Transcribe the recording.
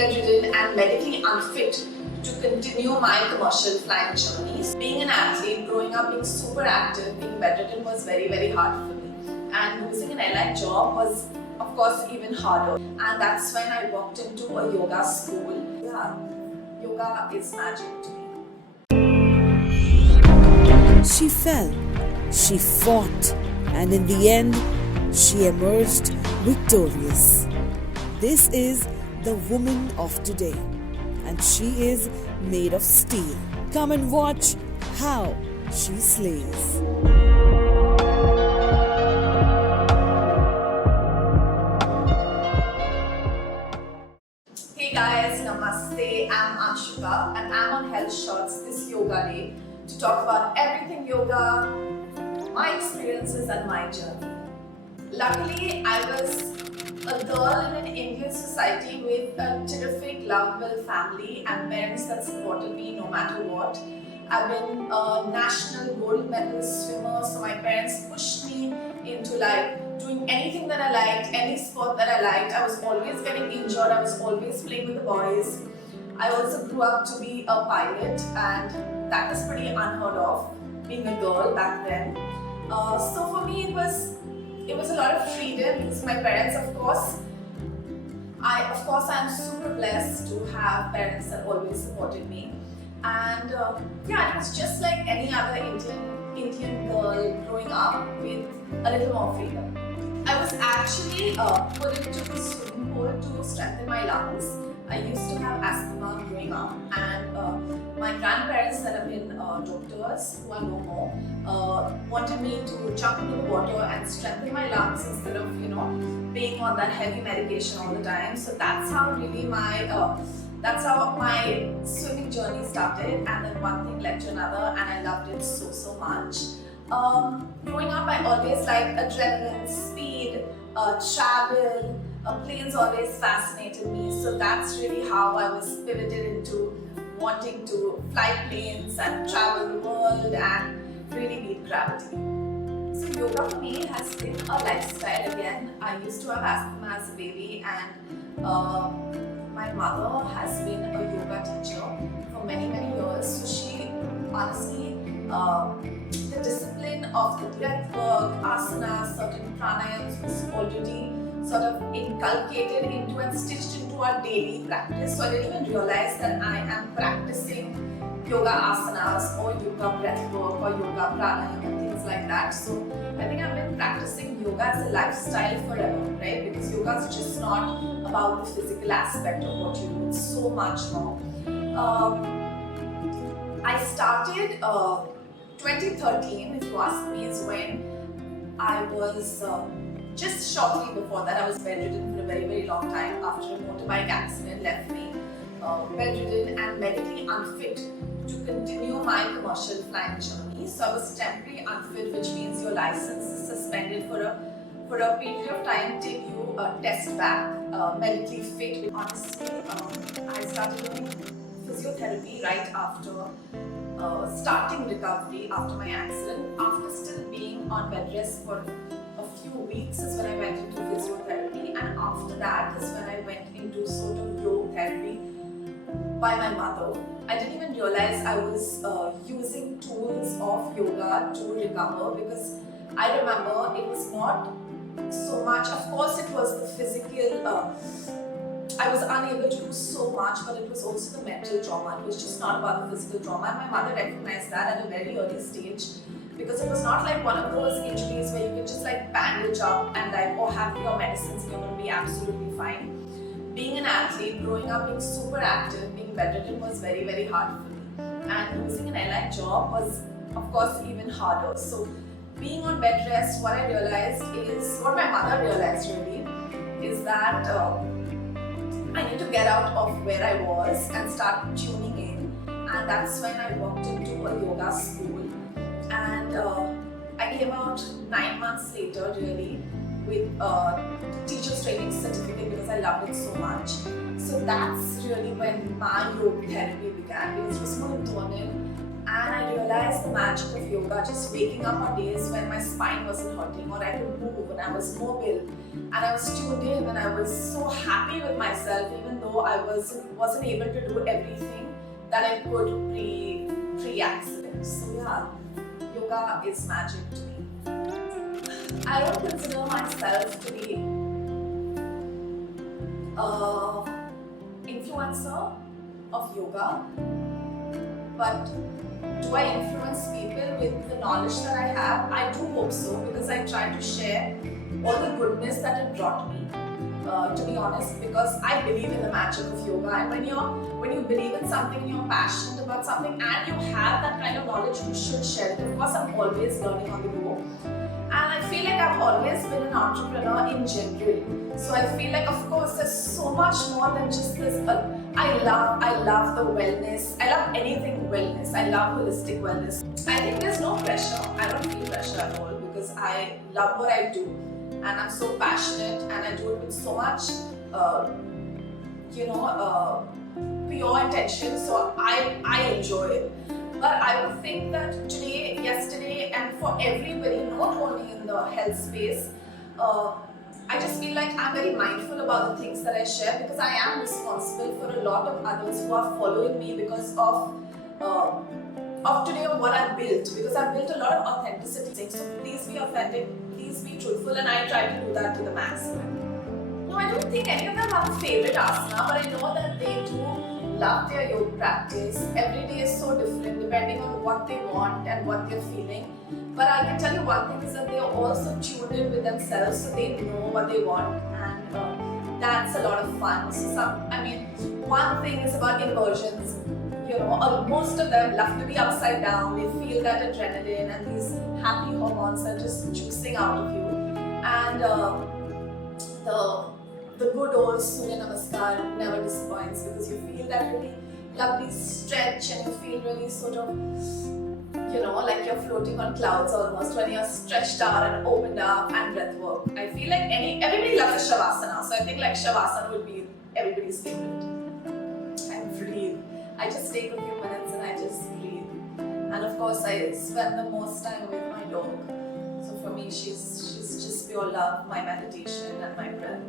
bedridden and medically unfit to continue my commercial flying journeys. Being an athlete, growing up being super active, being bedridden was very, very hard for me. And losing an airline job was, of course, even harder. And that's when I walked into a yoga school. Yeah, yoga is magic to me. She fell, she fought, and in the end, she emerged victorious. This is the woman of today, and she is made of steel. Come and watch how she slays. Hey guys, namaste. I'm Anshuka and I'm on Health Shots this yoga day to talk about everything yoga, my experiences and my journey. Luckily, I was a girl in an Indian society with a terrific, lovable family and parents that supported me no matter what. I've been a national gold medalist swimmer, so my parents pushed me into doing anything that I liked, any sport that I liked. I was always getting injured, I was always playing with the boys. I also grew up to be a pilot, and that was pretty unheard of, being a girl back then. So for me it was a lot of freedom because my parents, of course, I'm super blessed to have parents that always supported me. And yeah, it was just like any other Indian girl growing up with a little more freedom. I was actually put into the swimming pool to strengthen my lungs. I used to have asthma growing up, and my grandparents that have been doctors who are no more wanted me to jump into the water and strengthen my lungs instead of being on that heavy medication all the time. So that's how really my swimming journey started, and then one thing led to another, and I loved it so much. Growing up, I always liked adrenaline, speed, travel. Planes always fascinated me, so that's really how I was pivoted into wanting to fly planes and travel the world and really beat gravity. So yoga for me has been a lifestyle again. I used to have asthma as a baby, and my mother has been a yoga teacher for many years. So she honestly, the discipline of the breath work, asanas, certain pranayams was already sort of inculcated into and stitched into our daily practice. So I didn't even realize that I am practicing yoga asanas or yoga breath work or yoga pranayam and things like that. So I think I've been practicing yoga as a lifestyle forever, right? Because yoga is just not about the physical aspect of what you do, it's so much more. I started 2013, if you ask me, is when I was just shortly before that, I was bedridden for a very long time after a motorbike accident left me bedridden and medically unfit to continue my commercial flying journey. So I was temporarily unfit, which means your license is suspended for a period of time till you test back medically fit. Honestly, I started doing physiotherapy right after starting recovery after my accident. After still being on bed rest for a few weeks is when I went into physiotherapy, and after that is when I went into sort of yoga therapy by my mother. I didn't even realize I was using tools of yoga to recover, because I remember it was not so much, of course it was the physical, I was unable to do so much, but it was also the mental trauma. It was just not about the physical trauma, and my mother recognized that at a very early stage, because it was not like one of those injuries where you can just like bandage up and have your medicines and you're going to be absolutely fine. Being an athlete, growing up being super active, being bedridden was very hard for me, and losing an airline job was of course even harder. So being on bed rest, what I realized is, what my mother realized really, is that I need to get out of where I was and start tuning in, and that's when I walked into a yoga school, and I came out 9 months later really with a teacher's training certificate because I loved it so much. So that's really when my yoga therapy began, because it was more internal, And I realized the magic of yoga just waking up on days when my spine wasn't hurting or I could move and I was mobile and I was tuned in and I was so happy with myself even though I wasn't able to do everything that I could pre-accident. So yeah, yoga is magic to me. I don't consider myself to be influencer of yoga, but do I influence people with the knowledge that I have? I do hope so, because I try to share all the goodness that it brought me, to be honest, because I believe in the magic of yoga. And when you believe in something, you're passionate about something and you have that kind of knowledge, you should share it. Of course, I'm always learning on the go. And I feel like I've always been an entrepreneur in general. So I feel like, of course, there's so much more than just this. I love the wellness. I love anything wellness. I love holistic wellness. I think there's no pressure. I don't feel pressure at all because I love what I do. And I'm so passionate and I do it with so much, pure intention. So I enjoy it. But I would think that today, yesterday, and for everybody, not only in the health space, I just feel like I'm very mindful about the things that I share because I am responsible for a lot of others who are following me because of today of what I've built. Because I've built a lot of authenticity. So please be authentic, please be truthful, and I try to do that to the maximum. No, I don't think any of them have a favorite asana, but I know that they do love their yoga practice. Every day is so different depending on what they want and what they're feeling. But I can tell you one thing is that they are also tuned in with themselves, so they know what they want, and that's a lot of fun. So one thing is about inversions. Most of them love to be upside down. They feel that adrenaline and these happy hormones are just juicing out of you. And the good old Surya Namaskar never disappoints because you feel that really lovely stretch and you feel really sort of, like you're floating on clouds almost when you're stretched out and opened up, and breath work. I feel like everybody loves a Shavasana, so I think like Shavasana would be everybody's favorite. And breathe. I just take a few minutes and I just breathe. And of course I spend the most time with my dog. So for me she's just pure love, my meditation and my breath.